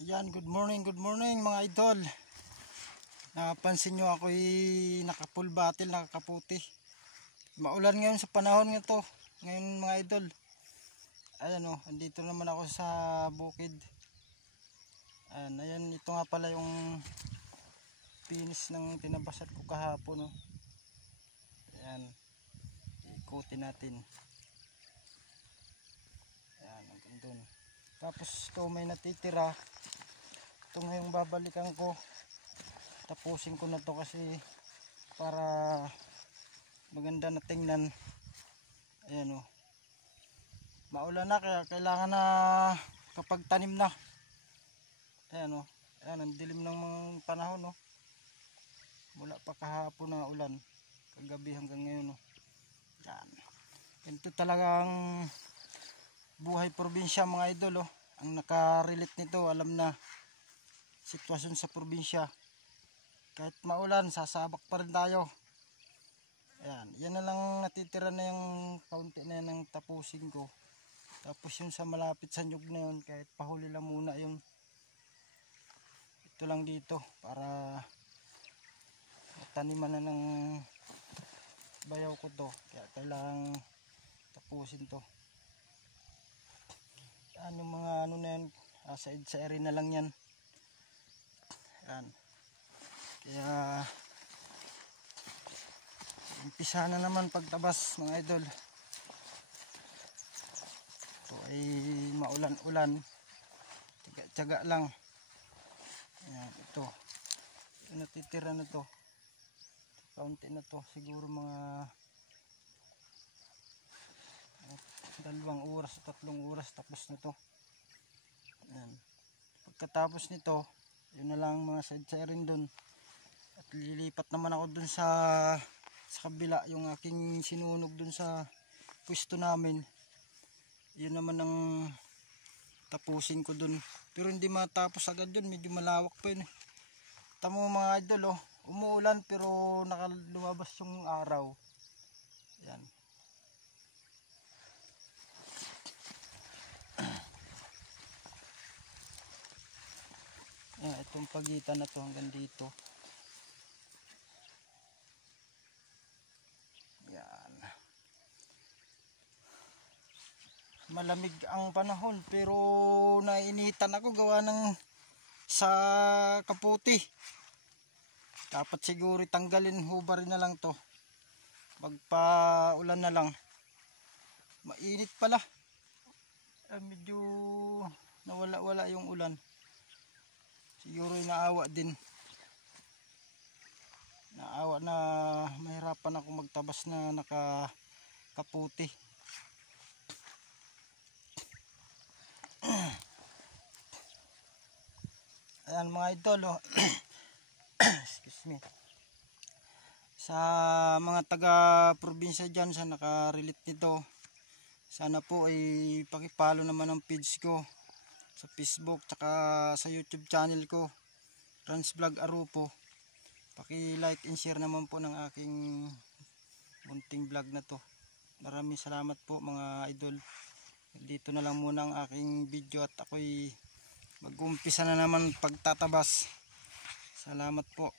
Ayan, good morning mga idol. Napansin nyo ako'y naka-full battle, nakakaputi. Maulan ngayon sa panahon nga to. Ngayon mga idol. Ayan o, andito naman ako sa bukid. Ayan, ito nga pala yung finish ng tinabasat ko kahapon. O. Ayan, ikutin natin. Ayan, hanggang dun. Tapos ito may natitira. Ito nga yung babalikan ko. Tapusin ko na to kasi para maganda na tingnan. Ayan o. Maulan na kaya kailangan na kapag tanim na. Ayan o. Ayan, ang dilim ng mga panahon o. Mula pa kahapon na ulan. Kagabi hanggang ngayon o. Ayan. Ito talagang buhay probinsya mga idol o. Ang nakarelate nito alam na sitwasyon sa probinsya. Kahit maulan, sasabak pa rin tayo. Ayan, yan na lang natitira na yung kaunti na yan ng tapusin ko. Tapos yung sa malapit sa nyug na yun, kahit pahuli lang muna yung ito lang dito para taniman na ng bayaw ko to. Kaya kailangang tapusin to. Yan yung mga ano na yan, sa area na lang yan. Yan. Kaya umpisa na naman pagtabas mga idol. Ito ay maulan-ulan. Tiyaga lang. Ayan, ito natitira na to. Kaunti na to. Siguro mga 2 oras o 3 oras tapos na to. Ayan. Pagkatapos nito, yun na lang mga side-siren dun. At lilipat naman ako dun sa kabila, yung aking sinunog dun sa pwesto namin. Yun naman ang tapusin ko dun. Pero hindi matapos agad dun, medyo malawak pa yun. Tamo mga idol, oh, umuulan pero nakalumabas yung araw. Yan. Yan, itong pagitan na to hanggang dito. Yan. Malamig ang panahon pero nainitan ako gawa ng sa kaputi. Dapat siguro tanggalin, hubarin na lang to. Magpa-ulan na lang. Mainit pala. Medyo nawala-wala yung ulan. Siguro naawa din. Naawa na mahirapan ako magtabas na nakakaputi. Ayan mga idol, oh. Excuse me. Sa mga taga-probinsya dyan sa nakarelate nito, sana po ay pakipollow naman ang page ko sa Facebook tsaka sa YouTube channel ko, Rans Vlog Arupo. Paki-like and share naman po ng aking munting vlog na to. Maraming salamat po mga idol. Dito na lang muna ang aking video at ako'y mag-umpisa na naman pagtatabas. Salamat po.